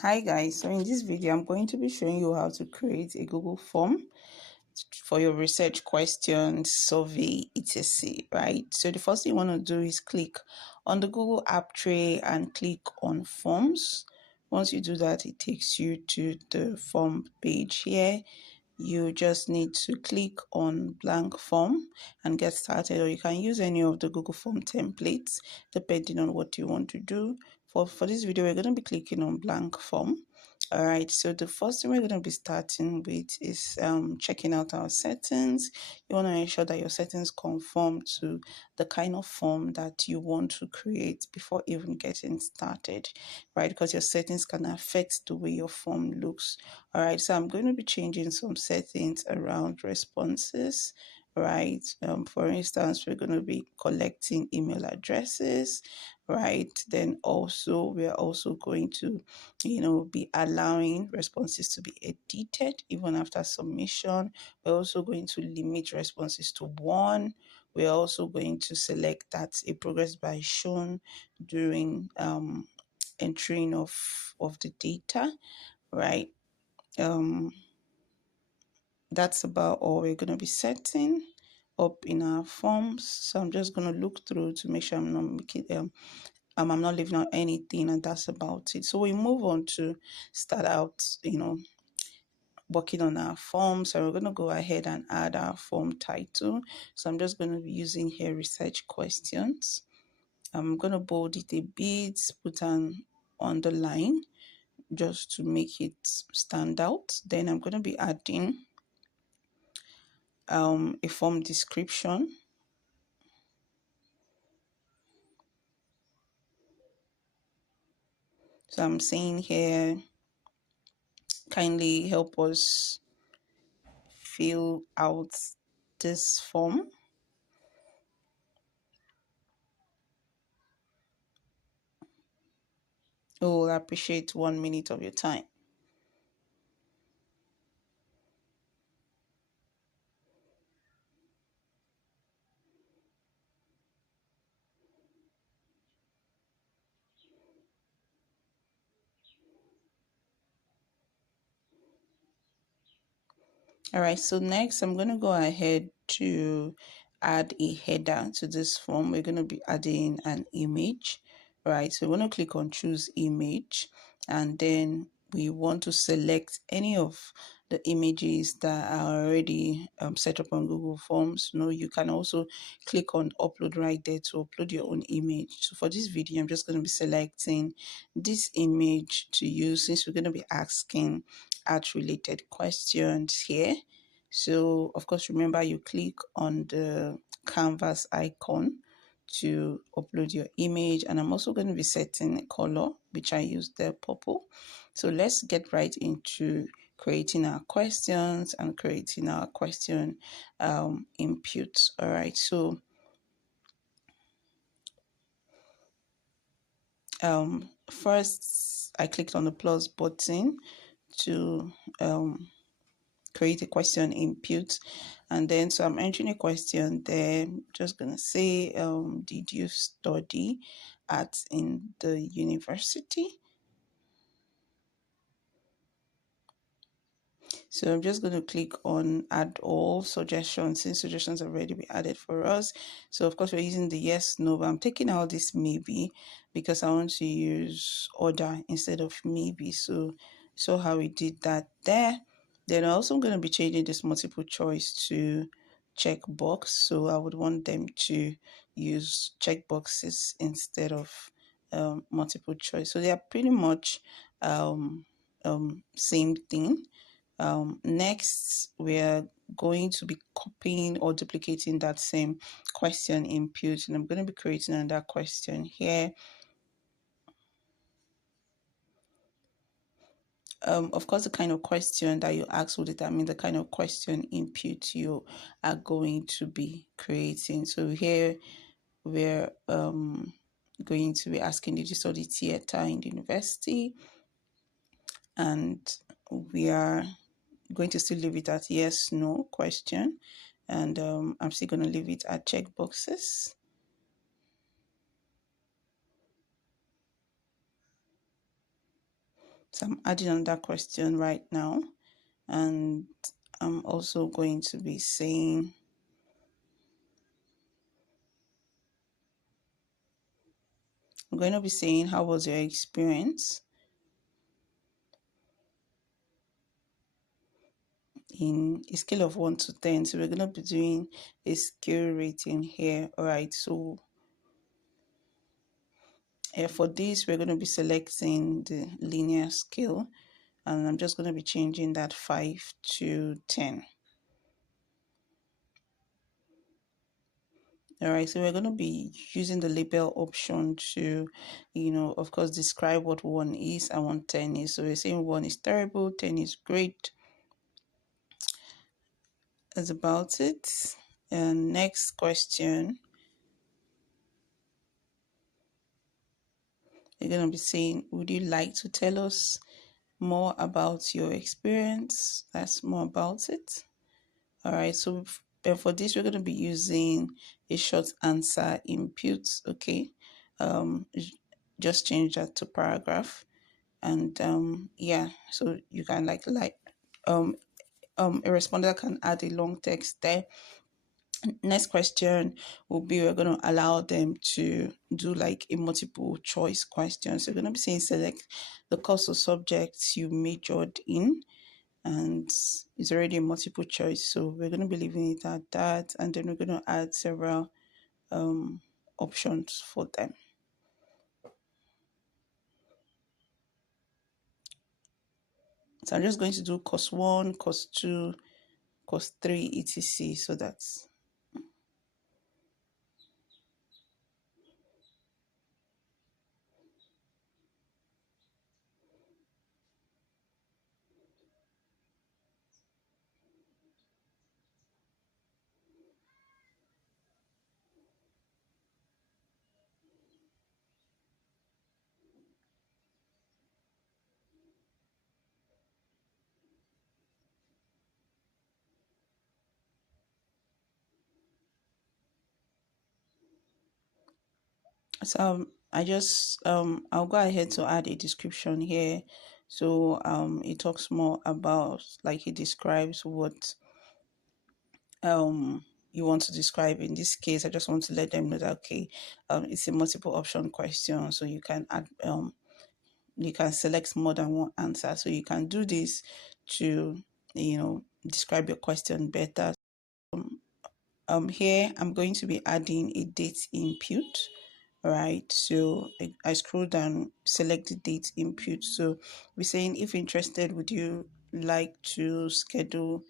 Hi guys, so in this video I'm going to be showing you how to create a Google form for your research questions, survey, etc. Right? So the first thing you want to do is click on the Google app tray and click on forms. Once you do that, it takes you to the form page here. You just need to click on blank form and get started, or you can use any of the Google form templates depending on what you want to do. For this video, we're going to be clicking on blank form. All right, so the first thing we're going to be starting with is checking out our settings. You want to ensure that your settings conform to the kind of form that you want to create before even getting started, right? Because your settings can affect the way your form looks. All right, so I'm going to be changing some settings around responses, right? For instance, we're going to be collecting email addresses, right? Then also, we're also going to, be allowing responses to be edited even after submission. We're also going to limit responses to one. We're also going to select that a progress bar is shown during entering of the data, right? um that's about all we're going to be setting up in our forms. So I'm just going to look through to make sure I'm not making I'm not leaving out anything, and that's about it. So we move on to start out, working on our form. So we're going to go ahead and add our form title. So I'm just going to be using here research questions. I'm going to bold it a bit, put an underline just to make it stand out. Then I'm going to be adding a form description. So I'm saying here, kindly help us fill out this form. Oh, I appreciate 1 minute of your time. All right, so next I'm going to go ahead to add a header to this form. We're going to be adding an image, right? So we're going to click on choose image, and then we want to select any of the images that are already set up on Google Forms. You can also click on upload right there to upload your own image. So for this video, I'm just going to be selecting this image to use, since we're going to be asking art related questions here. So of course, remember, you click on the canvas icon to upload your image, and I'm also going to be setting a color, which I use the purple. So let's get right into creating our questions and creating our question inputs. All right, so first I clicked on the plus button to create a question input, and then so I'm entering a question there. I'm just gonna say did you study at in the university? So I'm just going to click on add all suggestions, since suggestions have already been added for us. So of course we're using the yes, no, but I'm taking out this maybe because I want to use order instead of maybe. So how we did that there. Then also I'm going to be changing this multiple choice to checkbox. So I would want them to use checkboxes instead of multiple choice. So they are pretty much same thing. Next, we're going to be copying or duplicating that same question input, and I'm going to be creating another question here. Of course, the kind of question that you ask will determine the kind of question input you are going to be creating. So here we're going to be asking, did you study theater in the university? And we are going to still leave it at yes, no question. And I'm still going to leave it at checkboxes. So I'm adding on that question right now. And I'm also going to be saying, how was your experience in a scale of 1 to 10. So we're going to be doing a skill rating here. All right. So for this, we're going to be selecting the linear scale, and I'm just going to be changing that 5 to 10. All right, so we're going to be using the label option to, of course, describe what 1 is and what 10 is. So we're saying 1 is terrible, 10 is great. That's about it. And next question, we're going to be saying, would you like to tell us more about your experience? That's more about it. All right, so for this, we're going to be using a short answer input. Okay, just change that to paragraph. And yeah, so you can um a responder can add a long text there. Next question will be, we're going to allow them to do like a multiple choice question. So we're going to be saying select the course or subjects you majored in, and it's already a multiple choice, so we're going to be leaving it at that, and then we're going to add several options for them. So I'm just going to do course 1, course 2, course 3, etc. So that's so I'll go ahead to add a description here. So it talks more about, like, it describes what you want to describe. In this case, I just want to let them know that, okay, it's a multiple option question, so you can add you can select more than one answer. So you can do this to, describe your question better. Here I'm going to be adding a date input. Right, so I scroll down, select the date input. So we're saying, if interested, would you like to schedule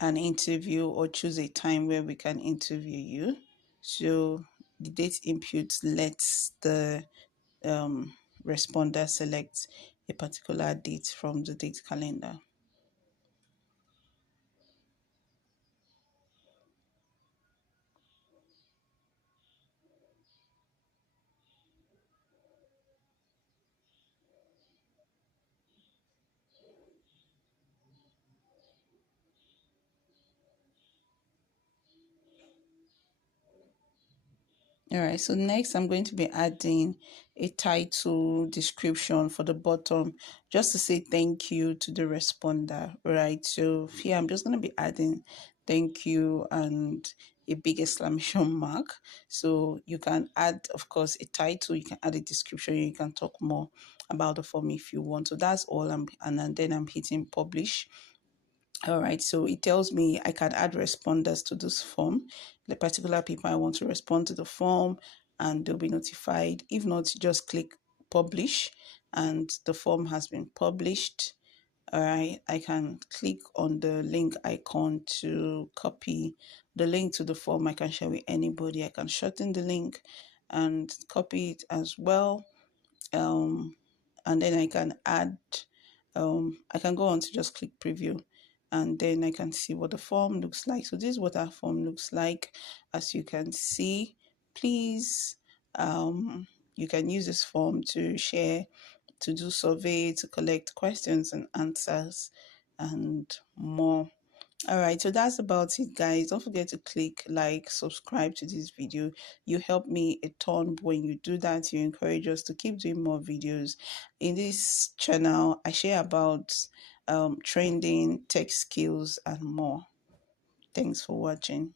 an interview or choose a time where we can interview you? So the date input lets the responder select a particular date from the date calendar. All right, so next I'm going to be adding a title description for the bottom, just to say thank you to the responder, right? So here I'm just going to be adding thank you and a big exclamation mark. So you can add, of course, a title, you can add a description, you can talk more about the form if you want. So that's all. And then I'm hitting publish. All right, so it tells me I can add responders to this form, the particular people I want to respond to the form, and they'll be notified. If not, just click publish, and the form has been published. All right, I can click on the link icon to copy the link to the form. I can share with anybody. I can shorten the link and copy it as well. And then I can add, I can go on to just click preview, and then I can see what the form looks like. So this is what our form looks like. As you can see, please, you can use this form to share, to do survey, to collect questions and answers, and more. All right, so that's about it, guys. Don't forget to click like, subscribe to this video. You help me a ton. When you do that, you encourage us to keep doing more videos. In this channel, I share about trending, tech skills, and more. Thanks for watching.